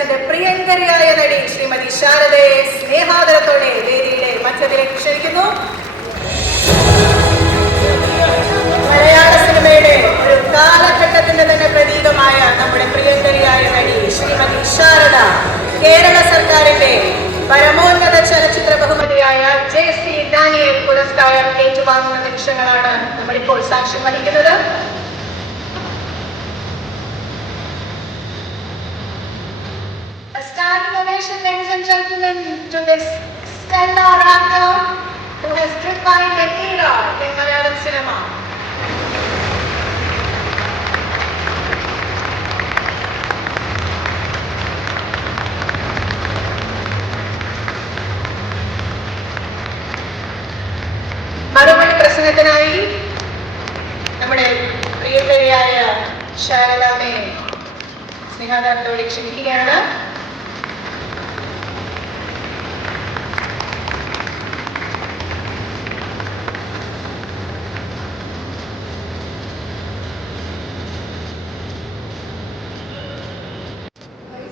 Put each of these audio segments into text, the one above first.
മലയാളത്തിന്റെ പ്രിയങ്കരിയായ നടി ശ്രീമതി ശാരദയെ സ്നേഹാദരത്തോടെ വേദിയിലെ മധ്യത്തിലേക്ക് ക്ഷണിക്കുന്നു. മലയാള സിനിമയുടെ ഒരു കാലഘട്ടത്തിന്റെ തന്നെ പ്രതീകമായ നമ്മുടെ പ്രിയങ്കരിയായ നടി ശ്രീമതി ശാരദ കേരള സർക്കാരിന്റെ പരമോന്നത ചലച്ചിത്ര ബഹുമതിയായ ജെ സി ഡാനിയൽ പുരസ്കാരം ഏറ്റുവാങ്ങുന്ന നിമിഷങ്ങളാണ് നമ്മളിപ്പോൾ സാക്ഷ്യം വഹിക്കുന്നത്. Ovation, ladies and gentlemen, to this stellar actor who has defined an era in Malayalam cinema. മറുപടി പ്രസംഗത്തിനായി നമ്മുടെ പ്രിയപ്പെട്ടയായ ശാരദാമയെ സ്നേഹാദാനത്തോടെ ക്ഷണിക്കുകയാണ്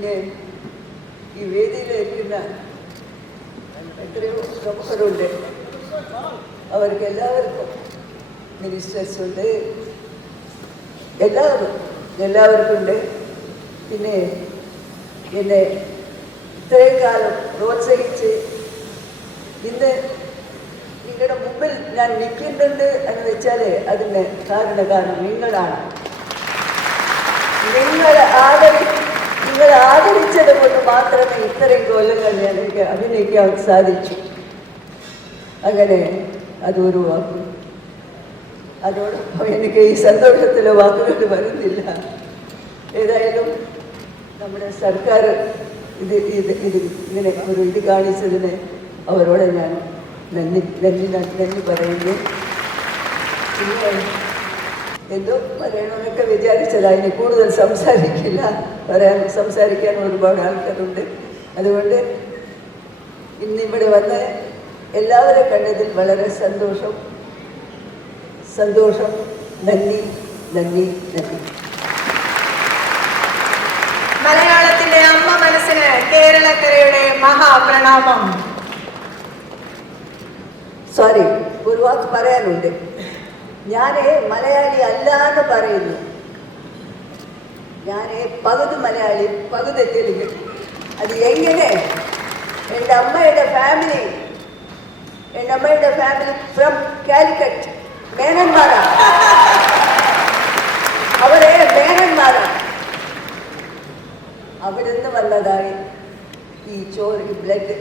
പിന്നെ ഈ വേദിയിലിരിക്കുന്ന എത്രയോ പ്രമുഖരുണ്ട്. അവർക്ക് എല്ലാവർക്കും മിനിസ്റ്റേഴ്സ് ഉണ്ട്. എല്ലാവരും എല്ലാവർക്കും ഉണ്ട്. പിന്നെ എന്നെ ഇത്രയും കാലം പ്രോത്സാഹിച്ച് ഇന്ന് നിങ്ങളുടെ മുമ്പിൽ ഞാൻ നിൽക്കുന്നുണ്ട് എന്ന് വെച്ചാൽ അതിന് കാരണക്കാരൻ നിങ്ങളാണ്. നിങ്ങളെ ആദരി നിങ്ങൾ ആദരിച്ചത് കൊണ്ട് മാത്രമേ ഇത്രയും കൊല്ലങ്ങൾ എനിക്ക് അഭിനയിക്കാൻ സാധിച്ചു. അങ്ങനെ അത് വാക്ക്. അതോടൊപ്പം എനിക്ക് ഈ സന്തോഷത്തിലെ വാക്കുകൾ വരുന്നില്ല. ഏതായാലും നമ്മുടെ സർക്കാർ ഇത് ഇത് ഇത് ഇങ്ങനെ ഒരു ഇത് കാണിച്ചതിന് അവരോട് ഞാൻ നന്ദി നന്ദി നന്ദി പറയുന്നു. പിന്നെ എന്തോ പറയണമെന്നൊക്കെ വിചാരിച്ചതാ. ഇനി കൂടുതൽ സംസാരിക്കില്ല. പറയാൻ സംസാരിക്കാൻ ഒരുപാട് ആൾക്കാരുണ്ട്. അതുകൊണ്ട് ഇന്നിവിടെ വന്ന് എല്ലാവരെ കണ്ടതിൽ വളരെ സന്തോഷം. സന്തോഷം. നന്ദി നന്ദി നന്ദി. മലയാളത്തിന്റെ അമ്മ മനസ്സിന് കേരളക്കരയുടെ മഹാപ്രണാമം. സോറി ഒരു വാക്ക് പറയാനുണ്ട്. ഞാൻ മലയാളി അല്ല എന്ന് പറയുന്നു. ഞാൻ പകുതി മലയാളി പകുതി തെലുങ്ക്. അത് എങ്ങനെ? എന്റെ അമ്മയുടെ ഫാമിലി എന്റെ അമ്മയുടെ ഫാമിലി ഫ്രം കാലിക്കറ്റ് മേനന്മാരാ അവരെ മേനന്മാരാ അവിടെ നിന്ന് വന്നതാണ് ഈ ചോറ് ബ്ലഡ്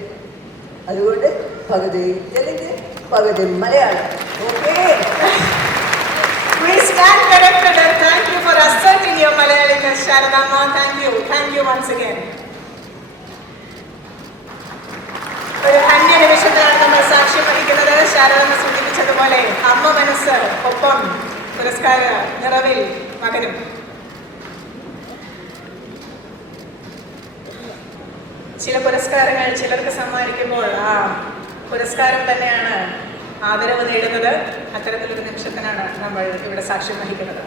അതുകൊണ്ട് പകുതി തെലുങ്ക് പകുതി Malayalam. Okay We Director thank you for asserting your Malayaliness, Sharadamma. Thank you. Thank you once again. ഒരു അന്യ നിമിഷത്തിലാണ് നമ്മൾ സാക്ഷ്യം വഹിക്കുന്നത് ശാരദമ്മ സൂചിപ്പിച്ചതുപോലെ അമ്മ മനസ്സ് ഒപ്പം പുരസ്കാര നിറവിൽ മകനും ചില പുരസ്കാരങ്ങൾ ചിലർക്ക് സമ്മാനിക്കുമ്പോൾ ആ പുരസ്കാരം തന്നെയാണ് ആദരവ് നേടുന്നത് അത്തരത്തിലൊരു നിമിഷത്തിനാണ് നമ്മൾ ഇവിടെ സാക്ഷ്യം വഹിക്കുന്നത്.